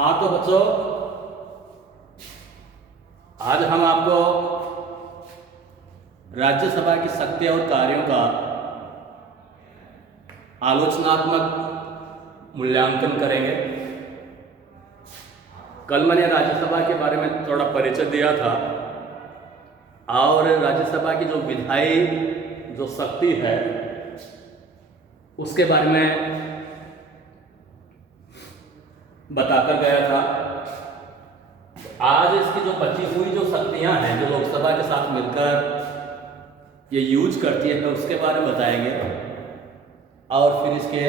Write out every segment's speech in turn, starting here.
हाँ तो बच्चों, आज हम आपको राज्यसभा की शक्ति और कार्यों का आलोचनात्मक मूल्यांकन करेंगे। कल मैंने राज्यसभा के बारे में थोड़ा परिचय दिया था और राज्यसभा की जो विधायी जो शक्ति है उसके बारे में बताकर गया था। आज इसकी जो बची हुई जो शक्तियां हैं जो लोकसभा के साथ मिलकर ये यूज करती है उसके बारे में बताएंगे और फिर इसके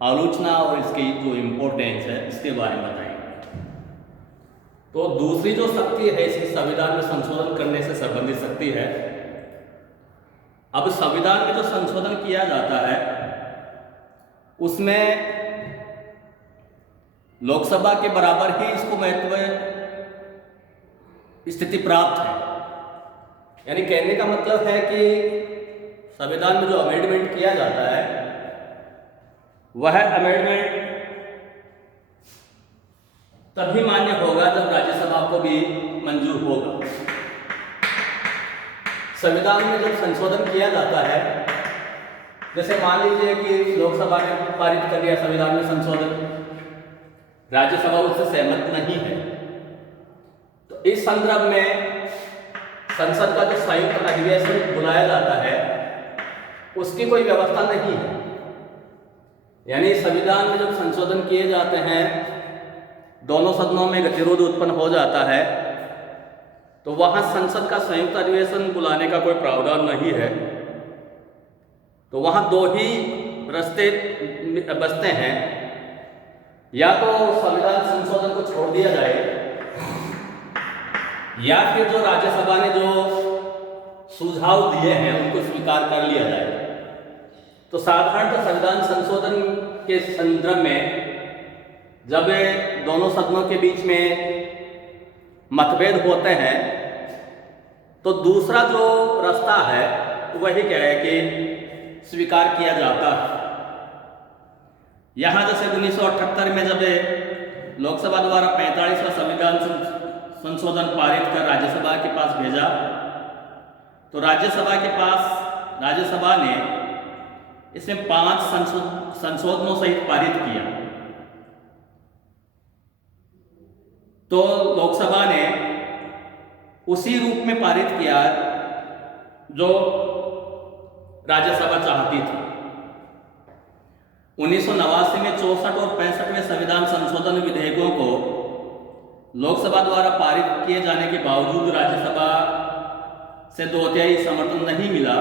आलोचना और इसकी जो इम्पोर्टेंस है इसके बारे में बताएंगे। तो दूसरी जो शक्ति है इसकी संविधान में संशोधन करने से संबंधित शक्ति है। अब संविधान में जो संशोधन किया जाता है उसमें लोकसभा के बराबर ही इसको महत्व स्थिति प्राप्त है। यानी कहने का मतलब है कि संविधान में जो अमेंडमेंट किया जाता है वह अमेंडमेंट तभी मान्य होगा जब राज्यसभा को भी मंजूर होगा। संविधान में जब संशोधन किया जाता है, जैसे मान लीजिए कि लोकसभा ने पारित कर दिया संविधान में संशोधन, राज्यसभा उससे सहमत नहीं है, तो इस संदर्भ में संसद का जो संयुक्त अधिवेशन बुलाया जाता है उसकी कोई व्यवस्था नहीं है। यानी संविधान में जब संशोधन किए जाते हैं, दोनों सदनों में गतिरोध उत्पन्न हो जाता है, तो वहां संसद का संयुक्त अधिवेशन बुलाने का कोई प्रावधान नहीं है। तो वहां दो ही रास्ते बचते हैं, या तो संविधान संशोधन को छोड़ दिया जाए या फिर जो राज्यसभा ने जो सुझाव दिए हैं उनको स्वीकार कर लिया जाए। तो साधारणतः संविधान संशोधन के संदर्भ में जब दोनों सदनों के बीच में मतभेद होते हैं तो दूसरा जो रास्ता है वही क्या है कि स्वीकार किया जाता है। यहाँ जैसे 1978 में जब लोकसभा द्वारा 45वां संविधान संशोधन पारित कर राज्यसभा के पास भेजा, तो राज्यसभा ने इसमें 5 संशोधनों सहित पारित किया। तो लोकसभा ने उसी रूप में पारित किया जो राज्यसभा चाहती थी। 1989 में 64 और 65वें संविधान संशोधन विधेयकों को लोकसभा द्वारा पारित किए जाने के बावजूद राज्यसभा से 2/3 समर्थन नहीं मिला।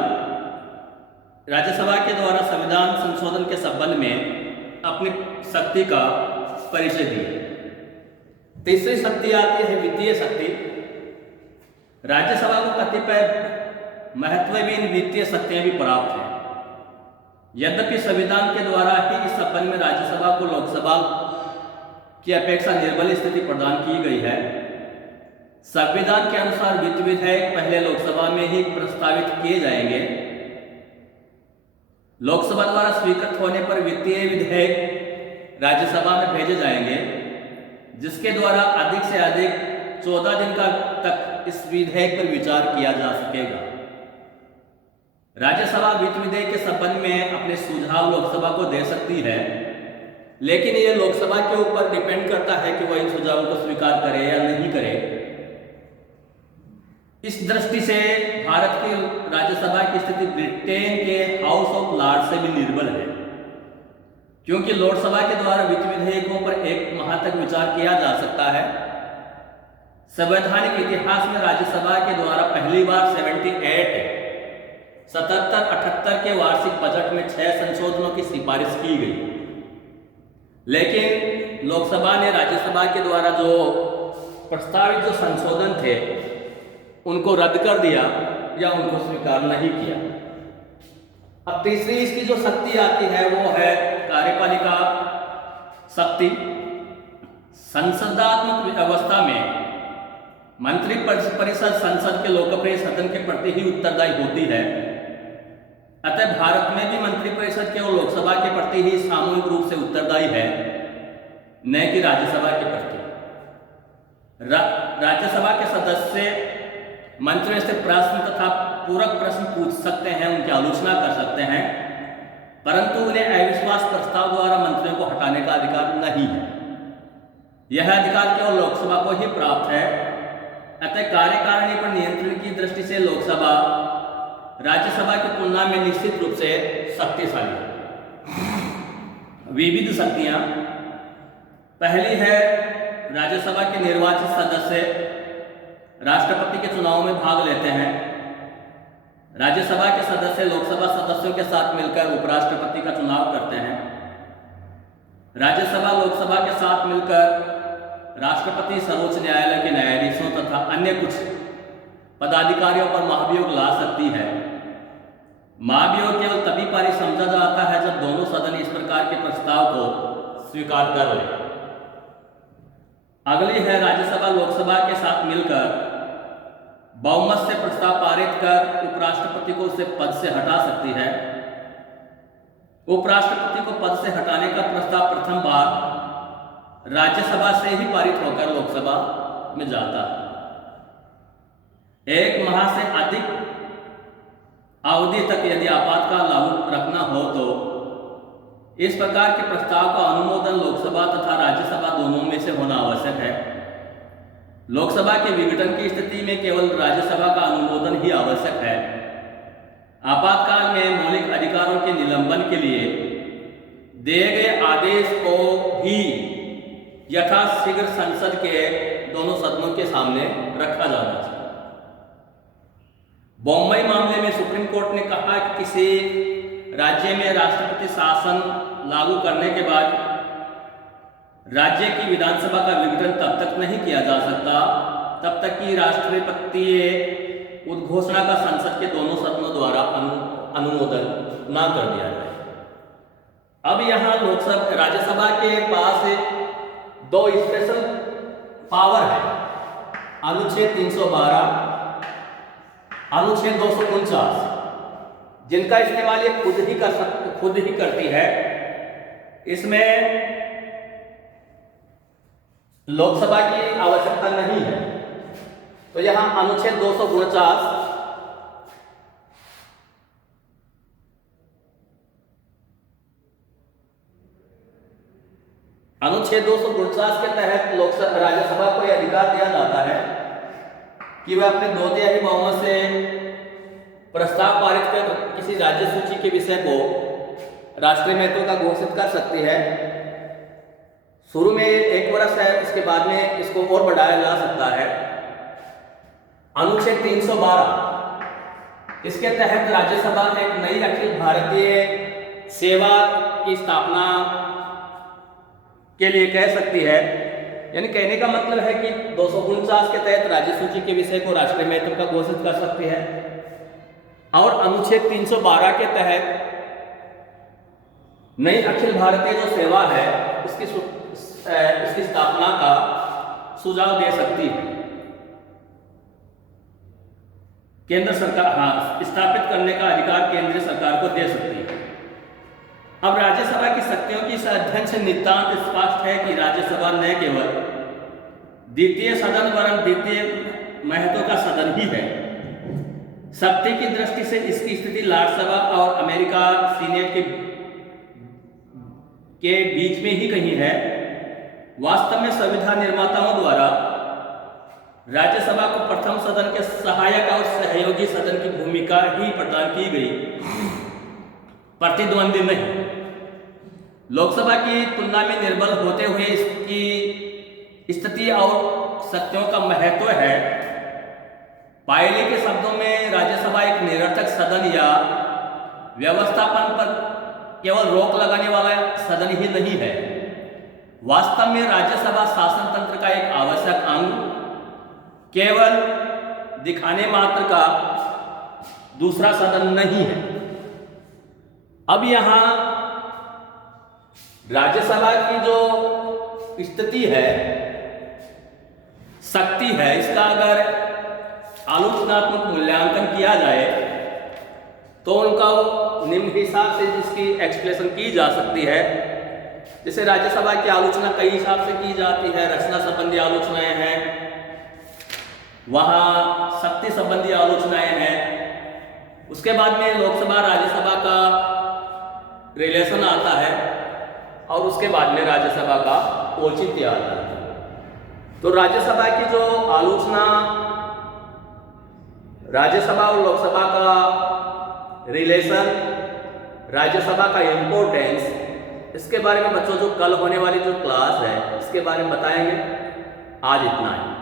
राज्यसभा के द्वारा संविधान संशोधन के संबंध में अपनी शक्ति का परिचय दिया। तीसरी शक्ति आती है वित्तीय शक्ति। राज्यसभा को कतिपय महत्वहीन वित्तीय शक्तियां भी प्राप्त हैं। यद्यपि संविधान के द्वारा ही इस संबंध में राज्यसभा को लोकसभा की अपेक्षा निर्बल स्थिति प्रदान की गई है। संविधान के अनुसार वित्त विधेयक पहले लोकसभा में ही प्रस्तावित किए जाएंगे। लोकसभा द्वारा स्वीकृत होने पर वित्तीय विधेयक राज्यसभा में भेजे जाएंगे, जिसके द्वारा अधिक से अधिक 14 दिन तक इस विधेयक पर विचार किया जा सकेगा। राज्यसभा वित्त विधेयक के संबंध में अपने सुझाव लोकसभा को दे सकती है, लेकिन यह लोकसभा के ऊपर डिपेंड करता है कि वह इन सुझावों को स्वीकार करे या नहीं करे। इस दृष्टि से भारत की राज्यसभा की स्थिति ब्रिटेन के हाउस ऑफ लॉर्ड्स से भी निर्बल है, क्योंकि लोकसभा के द्वारा वित्त विधेयकों पर 1 माह तक विचार किया जा सकता है। संवैधानिक इतिहास में राज्यसभा के द्वारा पहली बार 77-78 के वार्षिक बजट में 6 संशोधनों की सिफारिश की गई, लेकिन लोकसभा ने राज्यसभा के द्वारा जो प्रस्तावित जो संशोधन थे उनको रद्द कर दिया या उनको स्वीकार नहीं किया। अब तीसरी इसकी जो शक्ति आती है वो है कार्यपालिका शक्ति। संसदात्मक व्यवस्था में मंत्रिपरिषद संसद के लोकप्रिय सदन के प्रति ही उत्तरदायी होती है। अतः भारत में भी मंत्रिपरिषद केवल लोकसभा के प्रति ही सामूहिक रूप से उत्तरदायी है। न कि राज्यसभा के प्रति। राज्यसभा के सदस्य मंच में से प्रश्न तथा पूरक प्रश्न पूछ सकते हैं, उनकी आलोचना कर सकते हैं, परंतु उन्हें अविश्वास प्रस्ताव द्वारा मंत्रियों को हटाने का अधिकार नहीं है। यह अधिकार केवल लोकसभा को ही प्राप्त है। अतः कार्यकारिणी पर नियंत्रण की दृष्टि से लोकसभा राज्यसभा की तुलना में निश्चित रूप से शक्तिशाली है। विविध शक्तियां, पहली है राज्यसभा के निर्वाचित सदस्य राष्ट्रपति के चुनाव में भाग लेते हैं। राज्यसभा के सदस्य लोकसभा सदस्यों के साथ मिलकर उपराष्ट्रपति का चुनाव करते हैं। राज्यसभा लोकसभा के साथ मिलकर राष्ट्रपति, सर्वोच्च न्यायालय के न्यायाधीशों तथा अन्य कुछ पदाधिकारियों पर महाभियोग ला सकती है। महाभियोग केवल तभी पारित समझा जाता है जब दोनों सदन इस प्रकार के प्रस्ताव को स्वीकार कर ले। अगली है राज्यसभा लोकसभा के साथ मिलकर बहुमत से प्रस्ताव पारित कर उपराष्ट्रपति को उससे पद से हटा सकती है। उपराष्ट्रपति को पद से हटाने का प्रस्ताव प्रथम बार राज्यसभा से ही पारित होकर लोकसभा में जाता है। 1 माह से अधिक अवधि तक यदि आपातकाल लागू रखना हो तो इस प्रकार के प्रस्ताव का अनुमोदन लोकसभा तथा राज्यसभा दोनों में से होना आवश्यक है। लोकसभा के विघटन की स्थिति में केवल राज्यसभा का अनुमोदन ही आवश्यक है। आपातकाल में मौलिक अधिकारों के निलंबन के लिए दिए गए आदेश को भी यथाशीघ्र संसद के दोनों सदनों के सामने रखा जाना चाहिए। बॉम्बई मामले में सुप्रीम कोर्ट ने कहा कि किसी राज्य में राष्ट्रपति शासन लागू करने के बाद राज्य की विधानसभा का विघटन तब तक नहीं किया जा सकता तब तक कि राष्ट्रपतीय उद्घोषणा का संसद के दोनों सदनों द्वारा अनुमोदन ना कर दिया जाए। अब यहाँ लोकसभा राज्यसभा के पास 2 स्पेशल पावर है, अनुच्छेद 312, अनुच्छेद 249, जिनका इस्तेमाल ये खुद ही करती है। इसमें लोकसभा की आवश्यकता नहीं है। तो यहां अनुच्छेद 249 अनुच्छेद 249 के तहत लोकसभा राज्यसभा को यह अधिकार दिया जाता है कि वह अपने 2/3 बहुमत से प्रस्ताव पारित कर किसी राज्य सूची के विषय को राष्ट्रीय महत्व का घोषित कर सकती है। शुरू में 1 वर्ष है, इसके बाद में इसको और बढ़ाया जा सकता है। अनुच्छेद 312 इसके तहत राज्यसभा एक नई अखिल भारतीय सेवा की स्थापना के लिए कह सकती है। यानी कहने का मतलब है कि 249 के तहत राज्य सूची के विषय को राष्ट्रीय महत्व का घोषित कर सकती है और अनुच्छेद 312 के तहत नई अखिल भारतीय जो सेवा है उसकी स्थापना का सुझाव दे सकती है। केंद्र सरकार स्थापित करने का अधिकार केंद्रीय सरकार को दे सकती है। अब राज्यसभा की शक्तियों की इस अध्ययन से नितांत स्पष्ट है कि राज्यसभा न केवल द्वितीय सदन वरन द्वितीय महत्व का सदन ही है। शक्ति की दृष्टि से इसकी स्थिति राज्यसभा और अमेरिका सीनेट के बीच में ही कहीं है। वास्तव में संविधान निर्माताओं द्वारा राज्यसभा को प्रथम सदन के सहायक और सहयोगी सदन की भूमिका ही प्रदान की गई, प्रतिद्वंदी नहीं। लोकसभा की तुलना में निर्बल होते हुए इसकी स्थिति और शक्तियों का महत्व है। पायली के शब्दों में राज्यसभा एक निरर्थक सदन या व्यवस्थापन पर केवल रोक लगाने वाला सदन ही नहीं है। वास्तव में राज्यसभा शासन तंत्र का एक आवश्यक अंग, केवल दिखाने मात्र का दूसरा सदन नहीं है। अब यहाँ राज्यसभा की जो स्थिति है, शक्ति है, इसका अगर आलोचनात्मक मूल्यांकन किया जाए तो उनका निम्न हिसाब से जिसकी एक्सप्लेनेशन की जा सकती है जैसे राज्यसभा की आलोचना कई हिसाब से की जाती है, रचना संबंधी आलोचनाएं हैं, वहां शक्ति संबंधी आलोचनाएं हैं, उसके बाद में लोकसभा राज्यसभा का रिलेशन आता है और उसके बाद में राज्यसभा का औचित्य आता है। तो राज्यसभा की जो आलोचना, राज्यसभा और लोकसभा का रिलेशन, राज्यसभा का इम्पोर्टेंस, इसके बारे में बच्चों जो कल होने वाली जो क्लास है इसके बारे में बताएंगे। आज इतना है।